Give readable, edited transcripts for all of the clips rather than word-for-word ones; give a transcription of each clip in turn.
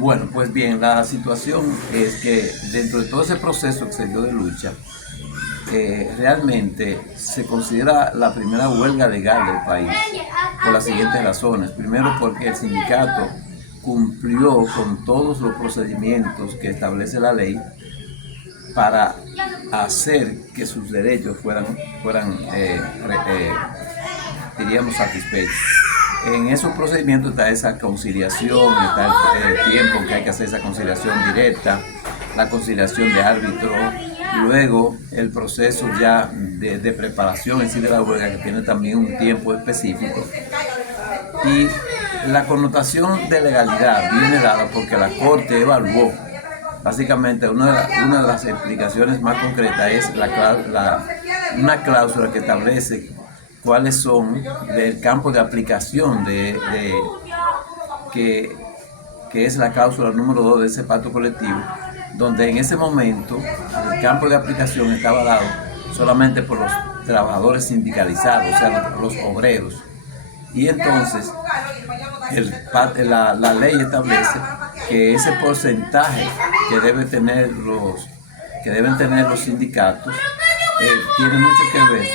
Bueno, pues bien, la situación es que dentro de todo ese proceso que se dio de lucha, realmente se considera la primera huelga legal del país por las siguientes razones. Primero, porque el sindicato cumplió con todos los procedimientos que establece la ley para hacer que sus derechos diríamos, satisfechos. En esos procedimientos está esa conciliación, está el tiempo que hay que hacer esa conciliación directa, la conciliación de árbitro, luego el proceso ya de preparación en sí de la huelga, que tiene también un tiempo específico. Y la connotación de legalidad viene dada porque la Corte evaluó, básicamente una de las explicaciones más concretas es una cláusula que establece cuáles son el campo de aplicación que es la cláusula número 2 de ese pacto colectivo, donde en ese momento el campo de aplicación estaba dado solamente por los trabajadores sindicalizados, o sea, los obreros. Y entonces la ley establece que ese porcentaje que deben tener los sindicatos tiene mucho que ver.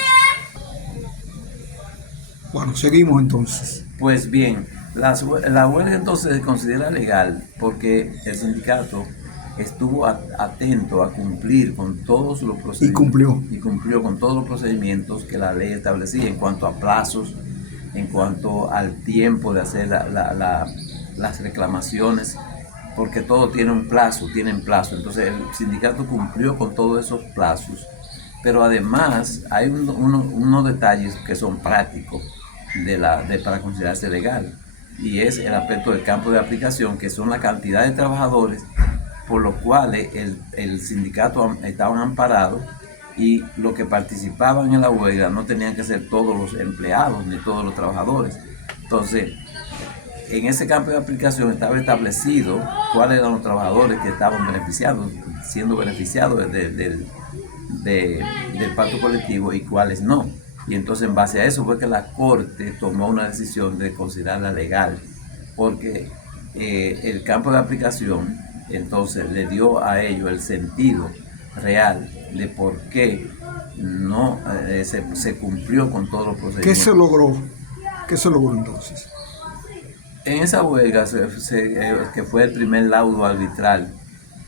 Bueno, seguimos entonces. Pues bien, la huelga entonces se considera legal porque el sindicato estuvo atento a cumplir con todos los procedimientos. Y cumplió con todos los procedimientos que la ley establecía en cuanto a plazos, en cuanto al tiempo de hacer las reclamaciones, porque todo tienen plazo. Entonces el sindicato cumplió con todos esos plazos. Pero además hay unos detalles que son prácticos para considerarse legal, y es el aspecto del campo de aplicación, que son la cantidad de trabajadores por los cuales el sindicato estaban amparados, y los que participaban en la huelga no tenían que ser todos los empleados ni todos los trabajadores. Entonces, en ese campo de aplicación estaba establecido cuáles eran los trabajadores que estaban siendo beneficiados del pacto colectivo y cuáles no. Y entonces en base a eso fue que la Corte tomó una decisión de considerarla legal, porque el campo de aplicación entonces le dio a ello el sentido real de por qué no se cumplió con todos los procedimientos. ¿Qué se logró entonces? En esa huelga, que fue el primer laudo arbitral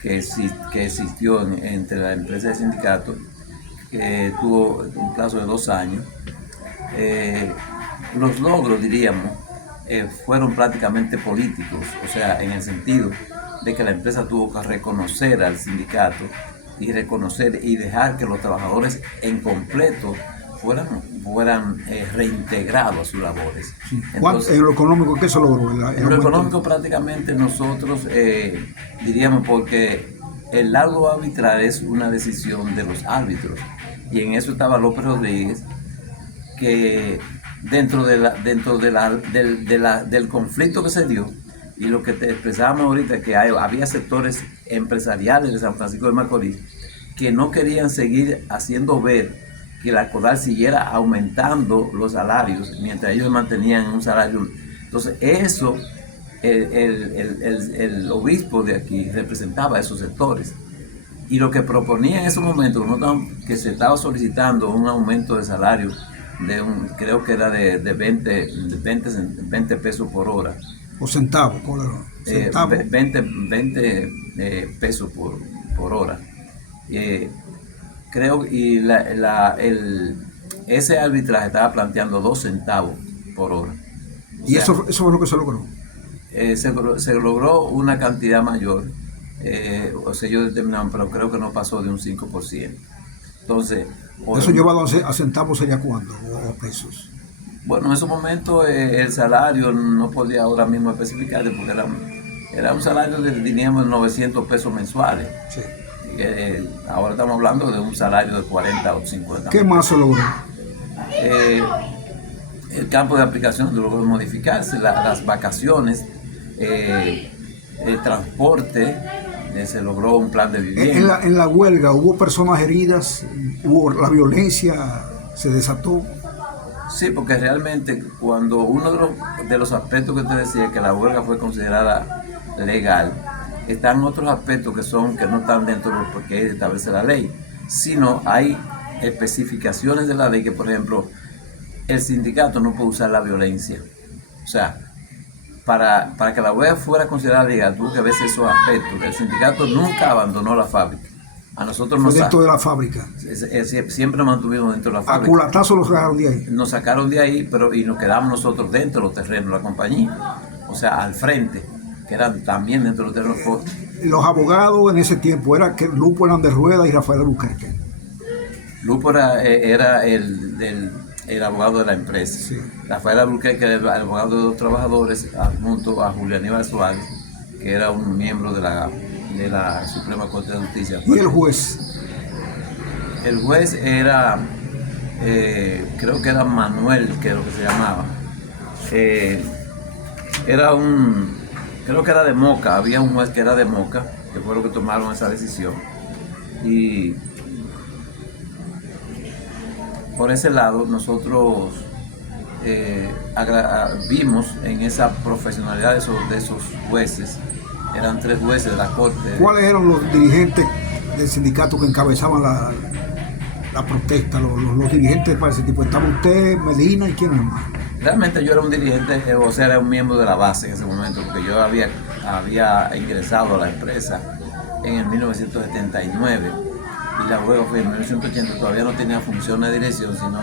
que existió entre la empresa y el sindicato, que tuvo un plazo de 2 años, los logros, diríamos, fueron prácticamente políticos, o sea, en el sentido de que la empresa tuvo que reconocer al sindicato y dejar que los trabajadores en completo fueran reintegrados a sus labores. Entonces, en lo económico, ¿qué se logró? En lo económico prácticamente nosotros diríamos, porque el laudo arbitral es una decisión de los árbitros, y en eso estaba López Rodríguez, que dentro del conflicto que se dio, y lo que te expresábamos ahorita, que había sectores empresariales de San Francisco de Macorís que no querían seguir haciendo ver que la CODAL siguiera aumentando los salarios mientras ellos mantenían un salario. Entonces eso, el obispo de aquí representaba a esos sectores, y lo que proponía en ese momento, que se estaba solicitando un aumento de salario creo que era de 20 pesos por hora. ¿O centavos? 20 pesos por hora. Creo, y ese arbitraje estaba planteando 2 centavos por hora. ¿Y eso fue lo que se logró? Se logró una cantidad mayor, o sea, ellos determinaron, pero creo que no pasó de un 5%. Entonces, ¿eso llevado a centavos sería cuándo? ¿O a pesos? Bueno, en esos momentos el salario no podía ahora mismo especificarse, porque era un salario de, diríamos, 900 pesos mensuales. Sí. Ahora estamos hablando de un salario de 40 o 50. ¿Qué más se logró? El campo de aplicación logró modificarse, las vacaciones, el transporte, se logró un plan de vivienda. En la huelga hubo personas heridas, la violencia se desató. Sí, porque realmente cuando uno de los aspectos que te decía, que la huelga fue considerada legal, están otros aspectos que no están dentro de lo que establece la ley, sino hay especificaciones de la ley que, por ejemplo, el sindicato no puede usar la violencia. O sea, para que la huelga fuera considerada legal, tuvo que verse esos aspectos. El sindicato nunca abandonó la fábrica. A nosotros nos dentro de la fábrica. Siempre nos mantuvimos dentro de la fábrica. A culatazo los sacaron de ahí. Nos sacaron de ahí, y nos quedamos nosotros dentro de los terrenos de la compañía. O sea, al frente, que eran también dentro de los terrenos. Los abogados en ese tiempo era que Lupo Hernández Rueda y Rafael Albuquerque. Lupo era el abogado de la empresa. Sí. Rafael Albuquerque era el abogado de los trabajadores, junto a Julio Aníbal Suárez, que era un miembro de la Suprema Corte de Justicia. ¿Y el juez? El juez era, creo que era Manuel, que es lo que se llamaba. Creo que era de Moca, había un juez que era de Moca, que fue lo que tomaron esa decisión. Y por ese lado nosotros vimos en esa profesionalidad de esos jueces. Eran 3 jueces de la corte. ¿Cuáles eran los dirigentes del sindicato que encabezaban la protesta, los dirigentes para ese tipo? ¿Estaba usted, Medina y quién más? Realmente yo era un dirigente, o sea, era un miembro de la base en ese momento, porque yo había ingresado a la empresa en el 1979 y la huelga fue en 1980. Todavía no tenía función de dirección, sino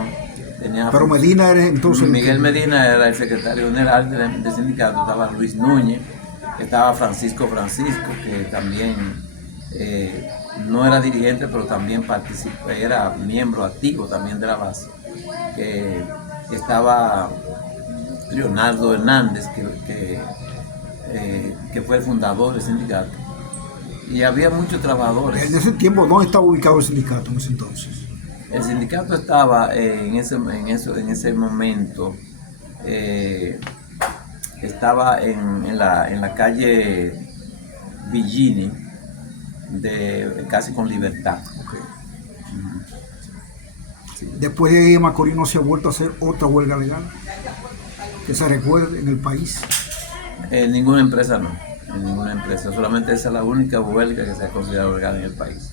tenía... Pero Medina era entonces... Miguel Medina era el secretario general del sindicato, estaba Luis Núñez, estaba Francisco, que también no era dirigente, pero también participó, era miembro activo también de la base. Estaba Leonardo Hernández, que fue el fundador del sindicato. Y había muchos trabajadores. En ese tiempo, ¿dónde estaba ubicado el sindicato en ese entonces? El sindicato estaba en ese momento, estaba en la calle Villini, casi con Libertad. Okay. Sí. Después de ahí, Macorís no se ha vuelto a hacer otra huelga legal que se recuerde en el país. En ninguna empresa no, en ninguna empresa. Solamente esa es la única huelga que se ha considerado legal en el país.